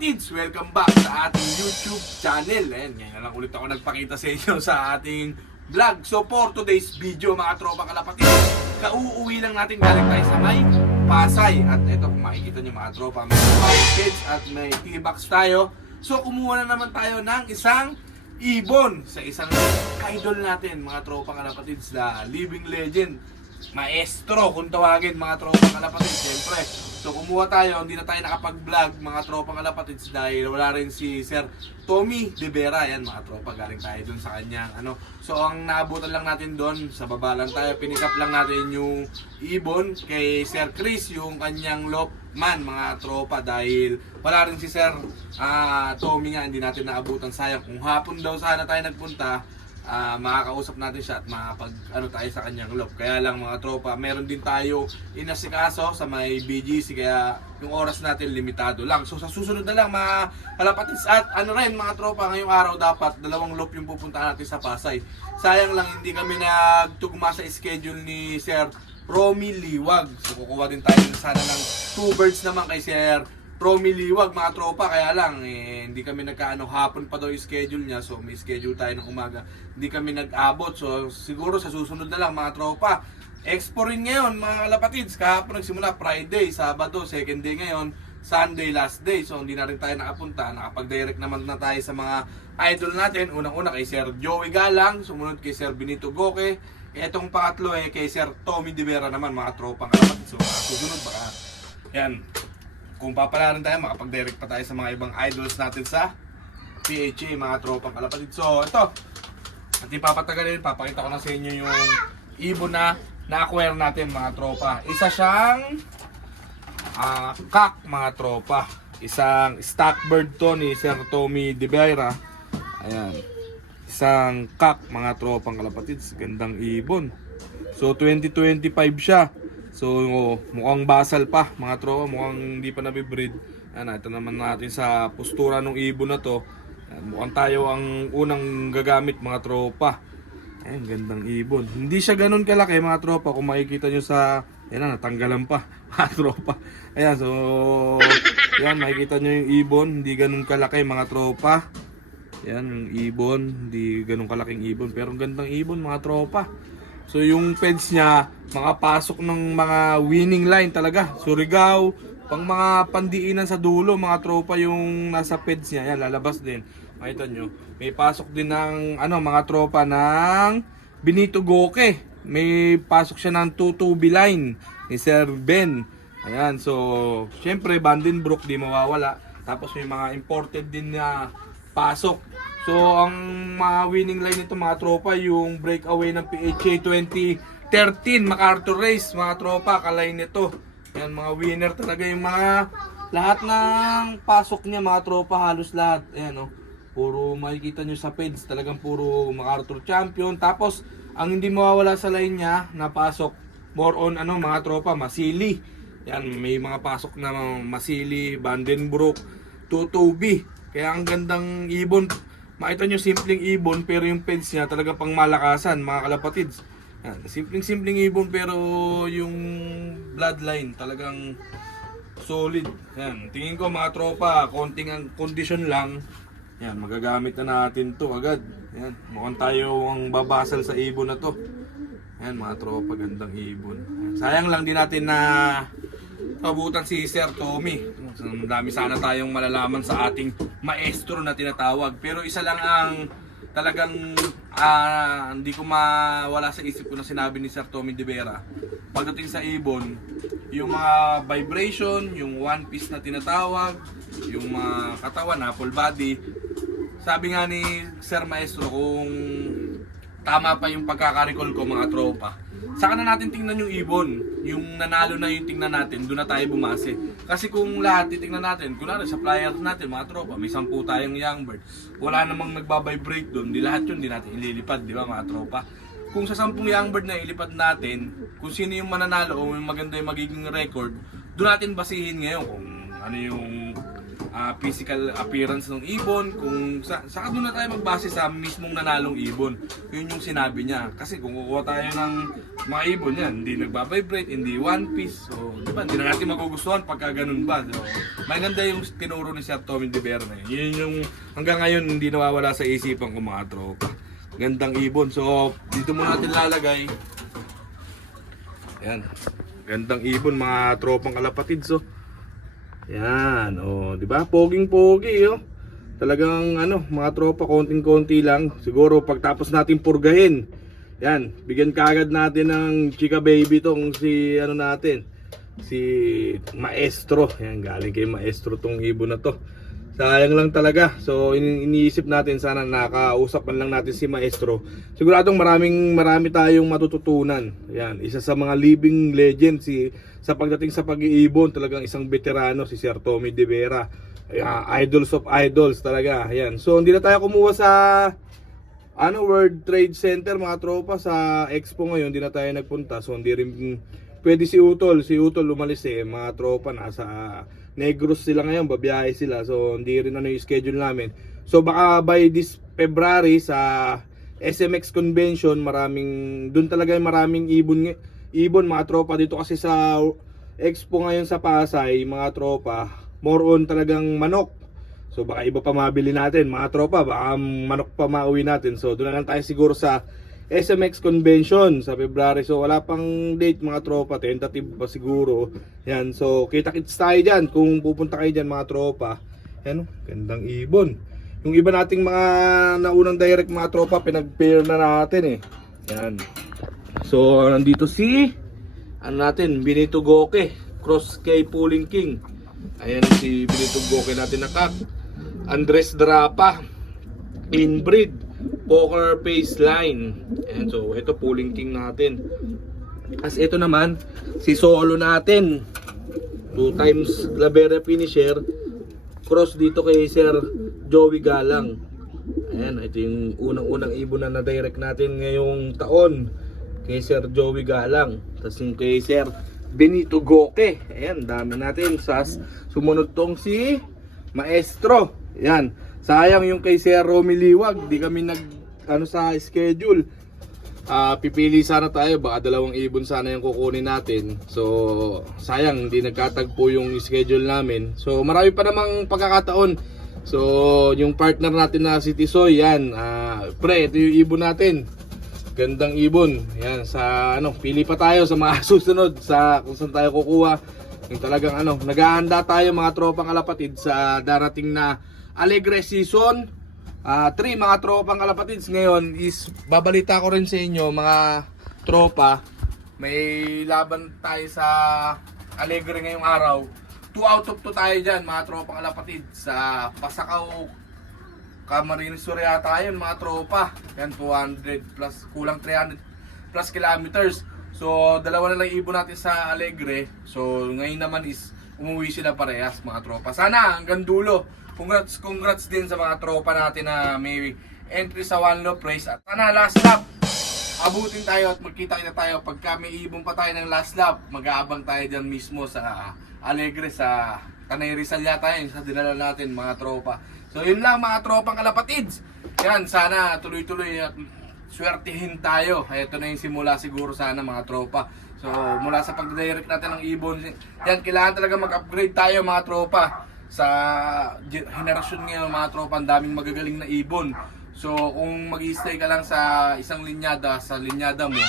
kalapatids, welcome back sa ating YouTube channel. Ayan, ngayon na lang ulit ako nagpakita sa inyo sa ating vlog. So for today's video mga tropa kalapatids, kauuwi lang natin galing tayo sa may Pasay. At ito kung makikita nyo mga tropa, may kids at may T-box tayo. So kumuha na naman tayo ng isang ibon sa isang idol natin mga tropa kalapatids, na living legend, maestro kung tawagin mga tropa kalapatids. Siyempre, so kumuha tayo, hindi na tayo nakapag-vlog mga tropa kalapatids dahil wala rin si Sir Tommy De Vera. Yan mga tropa, galing tayo dun sa kanyang So ang naabutan lang natin dun, sa baba lang tayo, pinikap lang natin yung ibon kay Sir Chris, yung kanyang man mga tropa, dahil wala rin si Sir Tommy nga, hindi natin naabutan. Sayang, kung hapon daw sana tayo nagpunta, makakausap natin siya at makapag tayo sa kanyang loob. Kaya lang mga tropa, meron din tayo inasikaso sa may BGC, kaya yung oras natin limitado lang. So sa susunod na lang mga kalapatids, at rin mga tropa, ngayong araw dapat dalawang loop yung pupuntahan natin sa Pasay. Sayang lang hindi kami nagtugma sa schedule ni Sir Romy Liwag. So kukuha din tayo sana ng 2 birds naman kay Sir Romy Liwag mga tropa, kaya lang hindi kami hapon pa daw yung schedule niya. So may schedule tayo ng umaga, hindi kami nag-abot. So siguro sa susunod na lang mga tropa. Expo rin ngayon mga kalapatids, kahapon nagsimula Friday, Sabado, second day ngayon, Sunday last day. So hindi na rin tayo nakapunta, nakapag-direct naman na tayo sa mga idol natin. Unang-una kay Sir Joey Galang, sumunod kay Sir Benito Goque, etong pangatlo kay Sir Tommy De Vera naman mga tropa kalapatids. So susunod baka yan, kung papalaran tayo, makapag-direct pa tayo sa mga ibang idols natin sa PHA mga tropang kalapatids. So ito, at ipapatagalin, papakita ko na sa inyo yung ibon na na-acquire natin mga tropa. Isa siyang cock mga tropa, isang stock bird to ni Sir Tommy De Vera. Ayan, isang cock mga tropang kalapatids, gandang ibon. So 2025 siya. So mukhang basal pa mga tropa, mukhang hindi pa nabibreed. Ito naman natin sa postura ng ibon na to. Mukhang tayo ang unang gagamit mga tropa. Ayan, gandang ibon. Hindi siya ganun kalaki mga tropa, kung makikita nyo sa, ayan, natanggalan pa mga tropa. Ayan, so ayan, makikita nyo yung ibon, hindi ganun kalaki mga tropa. Ayan, yung ibon, hindi ganun kalaking ibon, pero gandang ibon mga tropa. So yung peds niya, mga pasok ng mga winning line talaga. Surigao, pang mga pandiinan sa dulo mga tropa yung nasa peds niya. Yan, lalabas din. Makita nyo, may pasok din ng mga tropa ng Benito Goque. May pasok siya ng 2-2B line ni Sir Ben. Ayan, so syempre Vandenbroek di mawawala. Tapos may mga imported din na pasok. So ang mga winning line nito mga tropa, yung breakaway ng PHA 2013 MacArthur Race mga tropa, kalay nito. Yan, mga winner talaga yung mga lahat ng pasok niya mga tropa, halos lahat. Ayan puro makikita nyo sa page, talagang puro MacArthur champion. Tapos ang hindi mawawala sa line niya na pasok, more on mga tropa, Masili. Yan, may mga pasok na Masili, Vandenbroek, 2-2B. Kaya ang gandang ibon. Makita nyo, simpleng ibon pero yung peds niya talaga pang malakasan mga kalapatids. Yan, simpleng ibon pero yung bloodline talagang solid. Yan, tingin ko mga tropa, konting ang condition lang. Yan, magagamit na natin to agad. Yan, mukhang tayo ang babasal sa ibon na to. Yan mga tropa, gandang ibon. Sayang lang din natin na pabutan si Sir Tommy. Dami sana tayong malalaman sa ating maestro na tinatawag. Pero isa lang ang talagang hindi ko mawala sa isip ko na sinabi ni Sir Tommy De Vera. Pagdating sa ibon, yung mga vibration, yung one piece na tinatawag, yung mga katawan, apple body. Sabi nga ni Sir Maestro, kung tama pa yung pagkakarecall ko mga tropa, saka na natin tingnan yung ibon. Yung nanalo na yung tingnan natin, doon na tayo bumase. Kasi kung lahat titingnan natin, kunwari sa flyers natin mga tropa, may 10 tayong young bird, wala namang nagbabibrate doon, di lahat yun, di natin ililipad, di ba mga tropa? Kung sa 10 young bird na ilipad natin, kung sino yung mananalo o yung maganda yung magiging record, doon natin basihin ngayon kung ano yung physical appearance ng ibon, kung saka doon na tayo magbase sa mismong nanalong ibon. Yun yung sinabi niya. Kasi kung kukuha tayo ng mga ibon yan, hindi nagbabibrate, hindi one piece. So, di ba, hindi na natin magugustuhan pagka ganun ba. So, may ganda yung tinuro ni Sir Tommy De Verne. Yun yung hanggang ngayon hindi nawawala sa isipan ko mga tropa. Gandang ibon. So, dito muna natin lalagay. Ayan. Gandang ibon mga tropang kalapatid. So, yan, oh, 'di ba? Poging-pogi, oh. Talagang ano, mga tropa konting-konti lang. Siguro pagtapos natin purgahin. Yan, bigyan kaagad natin ng chika baby tong si ano natin. Si Maestro. Yan, galing kay Maestro tong ibon na to. Sayang lang talaga. So iniisip natin sana nakausap man lang natin si Maestro. Siguradong marami tayong matututunan. Yan, isa sa mga living legend sa pagdating sa pag-iibon, talagang isang veterano si Sir Tommy De Vera. Idols of idols talaga. Yan. So hindi na tayo kumuha sa World Trade Center mga tropa sa Expo ngayon, hindi na tayo nagpunta. So hindi rin pwede si Utol umalis mga tropa nasa Negros sila ngayon, babiyahe sila. So hindi rin yung schedule namin. So baka by this February sa SMX Convention, doon talaga maraming ibon mga tropa dito kasi sa Expo ngayon sa Pasay, mga tropa, more on talagang manok. So baka iba pa mabili natin mga tropa, baka manok pa mauwi natin. So doon na lang tayo siguro sa SMX Convention sa February. So wala pang date mga tropa, tentative pa siguro. Yan, so kita-kits tayo dyan kung pupunta kayo dyan mga tropa. Yan, gandang ibon. Yung iba nating mga naunang direct mga tropa, pinag-pair na natin Yan. So nandito si Benito Goke, cross kay Pulling King. Ayan si Benito Goke natin na kak. Andres Drapa, inbreed, poker face line. Ayan, so ito Pulling King natin. As ito naman si solo natin, 2 times Labera finisher, cross dito kay Sir Joey Galang. Ayan, ito yung unang ibon na na-direct natin ngayong taon kay Sir Joey Galang. Tapos yung kay Sir Benito Goke. Ayan, dami natin. Sumunod tong si Maestro. Ayan, sayang yung kay Sir Romy Liwag, di kami sa schedule. Pipili sana tayo, baka 2 ibon sana yung kukunin natin. So sayang, hindi nagkatagpo yung schedule namin. So marami pa namang pagkakataon. So yung partner natin na si Tisoy, yan, pre, ito yung ibon natin. Gandang ibon. Yan, pili pa tayo sa mga susunod sa kung saan tayo kukuha. Yung talagang naghahanda tayo mga tropang kalapatid sa darating na Alegre Season 3 mga tropang kalapatids. Ngayon is babalita ko rin sa inyo mga tropa, may laban tayo sa Alegre ngayong araw. 2 out of 2 tayo dyan mga tropang kalapatids. Sa Pasakaw Camarines Sur yata yun mga tropa. Yan, 200 plus, kulang 300 plus kilometers. So dalawa na lang ibon natin sa Alegre. So ngayon naman is umuwi sila parehas mga tropa. Sana hanggang dulo. Congrats din sa mga tropa natin na may entry sa One Love Race. At sana last lap, abutin tayo at magkita-kita tayo. Pagka may ibon pa tayo ng last lap, mag-aabang tayo dyan mismo sa Alegre, sa Tanay Rizal yata yun, sa dinala natin mga tropa. So yun lang mga tropang kalapatids. Yan, sana tuloy-tuloy at swertihin tayo. Ito na yung simula siguro sana mga tropa. So mula sa pag-direct natin ng ibon, yan, kailangan talaga mag-upgrade tayo mga tropa. Sa henerasyon ngayon mga tropa, ang daming magagaling na ibon. So kung mag-i-stay ka lang sa isang linyada, sa linyada mo,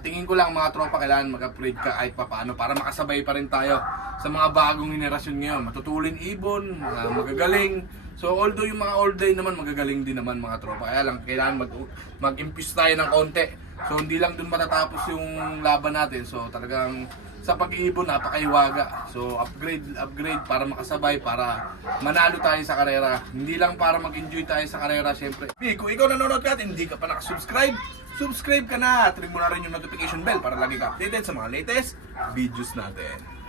tingin ko lang mga tropa, kailangan mag-upgrade ka kahit papaano para makasabay pa rin tayo sa mga bagong henerasyon ngayon. Matutulin ibon, magagaling. So although yung mga old day naman magagaling din naman mga tropa, kaya lang kailangan mag-impuse tayo ng konti. So hindi lang dun matatapos yung laban natin. So talagang sa pag-iibon napakaiwaga. So upgrade para makasabay, para manalo tayo sa karera. Hindi lang para mag-enjoy tayo sa karera syempre. Kung ikaw nanonood ka at hindi ka pa nakasubscribe, subscribe ka na at rin mo na rin yung notification bell para lagi ka updated sa mga latest videos natin.